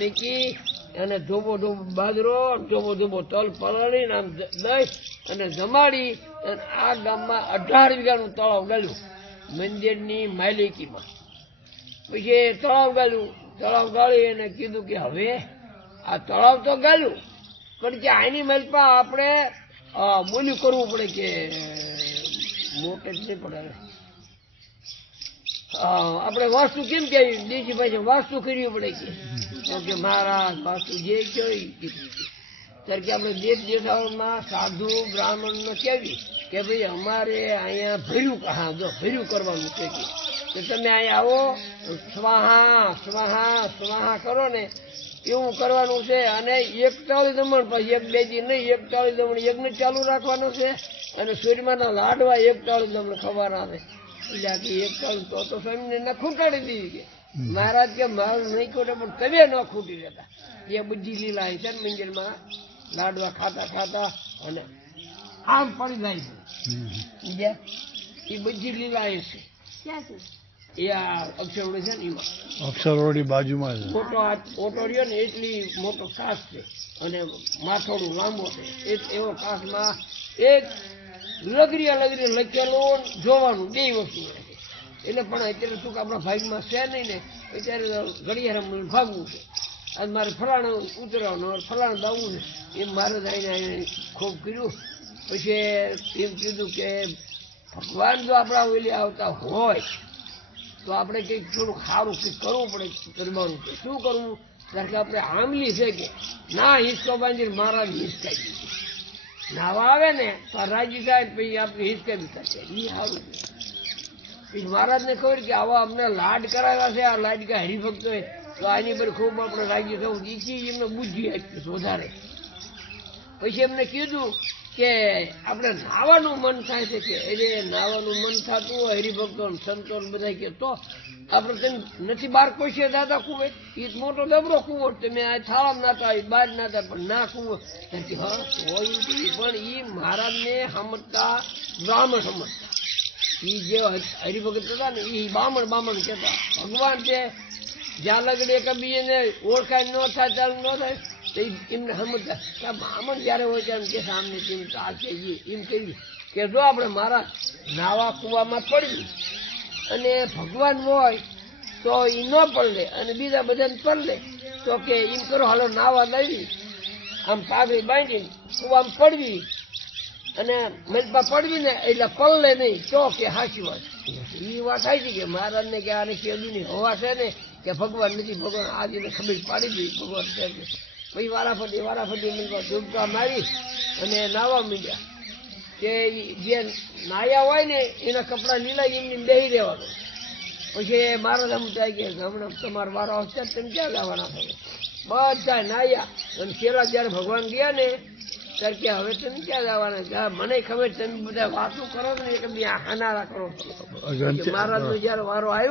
નીકી અને ધોબો ધોબો બાજરો ધોબો ધોબો તલ પલાળીને આમ દઈ અને જમાડી અને આ ગામમાં 18 વીઘાનું તળાવ ગાળ્યું મંદિરની માલિકીમાં. પછી તળાવ ગાળ્યું. તળાવ ગાળી અને કીધું કે હવે આ તળાવ તો ગાળ્યું પણ કે આની માલપા આપણે બોલ્યું કરવું પડે કે મોટે જ નહીં પડે. આપણે વાસ્તુ કેમ કહેવી દેશી ભાઈ વાસ્તુ કરવી પડે કે મહારાજ વાસ્તુ જે કહેવાય ત્યારે કે આપણે દેશ દેખાડમાં સાધુ બ્રાહ્મણને કહેવી કે ભાઈ અમારે અહીંયા ભર્યું કરવાનું છે કે તમે અહીંયા આવો સ્વાહા સ્વાહા સ્વાહા કરો ને એવું કરવાનું છે. અને 41 દમણ પછી 1-2 દી નહીં 41 દમણ યજ્ઞ ચાલુ રાખવાનો છે અને સૂર્યમાના લાડવા 41 દમણ ખવાના છે. એટલે 41 તો સ્વામીને ના ખૂંટાડી દીધી કે મહારાજ કે મારું નહીં ખૂટે પણ તમે ન ખૂટી રહેતા. એ બધી લીલા છે ને મંદિરમાં લાડવા ખાતા ખાતા અને આમ પડી જાય છે એ બધી લીલા છે. ક્યાં છે એ આ અક્ષરવડી છે ને એમાં અક્ષરવડી બાજુમાં છે. ઓટો રહ્યો ને એટલી મોટો કાચ છે અને માથોડું લાંબો છે એવો કાચમાં એક લગરી લખેલું જોવાનું બે વસ્તુ એટલે પણ અત્યારે શું કે આપણા ભાગમાં છે નહીં ને અત્યારે ઘડિયાળ ભાગવું છે આજ મારે ફલાણું ઉતરવાનું ફલાણું દાવું ને એમ મારે જ આવીને ખૂબ કર્યું. પછી એમ કીધું કે ભગવાન જો આપણા ઓલી આવતા હોય તો આપણે કંઈક થોડું સારું કંઈક કરવું પડે કરવાનું. શું કરવું કારણ કે આપણે આમલી છે કે ના હિંચકો બાંધીને મહારાજ હિંચકાઈ દીધી. નાવા આવે ને તો રાજી થાય પછી આપણે હિંચકાઈ થશે એ સારું. પછી મહારાજને ખબર કે આવા અમને લાડ કરાવ્યા છે આ લાડકા હરિભક્તો તો આની પર ખૂબ આપણે રાજી થવું ઈથી એમને બુદ્ધિ આપી વધારે. પછી એમને કીધું કે આપણે નાવાનું મન થાય છે કે એટલે નાવાનું મન થતું હોય હરિભક્તો સંતો બધા કે તો આપણે તમે નથી બહાર કોઈ દાદા કુવે એ મોટો ડબરો કુવો તમે આ થાળામાં નાતા બહાર નાતા પણ ના કુવો હોય પણ એ મહારાજને સમજતા બ્રાહ્મણ સમજતા. એ જે હરિભગત હતા ને એ બામણ કહેતા. ભગવાન છે જ્યાં લગડે કબી એને ઓળખાય ન થાય ત્યારે ન થાય એમને સમજતા બ્રાહ્મણ જયારે હોય ત્યારે કે સામને કેમ ચાલશે એમ કહ્યું કે જો આપણે મારા નાવા કુવામાં પડવી અને ભગવાન હોય તો એ ન પડે અને બીજા બધાને પડે તો કે એમ કરો હાલો નાવા લાવી આમ પાઘડી બાંધીને કુવામાં પડવી અને મલપા પડવી ને એટલે પડલે નહીં તો કે હાચી વાત. એ વાત થાય છે કે મહારાજને કે આને કેદું ની હવા છે ને કે ભગવાન નથી ભગવાન આજને ખબર પાડી દઈ ભગવાન છે. પછી વારાફરતી મલપા ડૂબકા મારી અને નાવા માંડ્યા કે જે નાયા હોય ને એના કપડા લીલા એમની બેહી રહેવાનું. પછી મહારાજ એમ થાય કે હમણાં તમારો વારો આવશે તમે ક્યાં જવાના થયો બધા નાયા અને પેલા જયારે ભગવાન ગયા ને ત્યારે કે હવે તમે ક્યાં જવાના મને ખબર તમે બધા વાતો કરો ને કે બે હાનારા કરો. મહારાજ નો જયારે વારો આવ્યો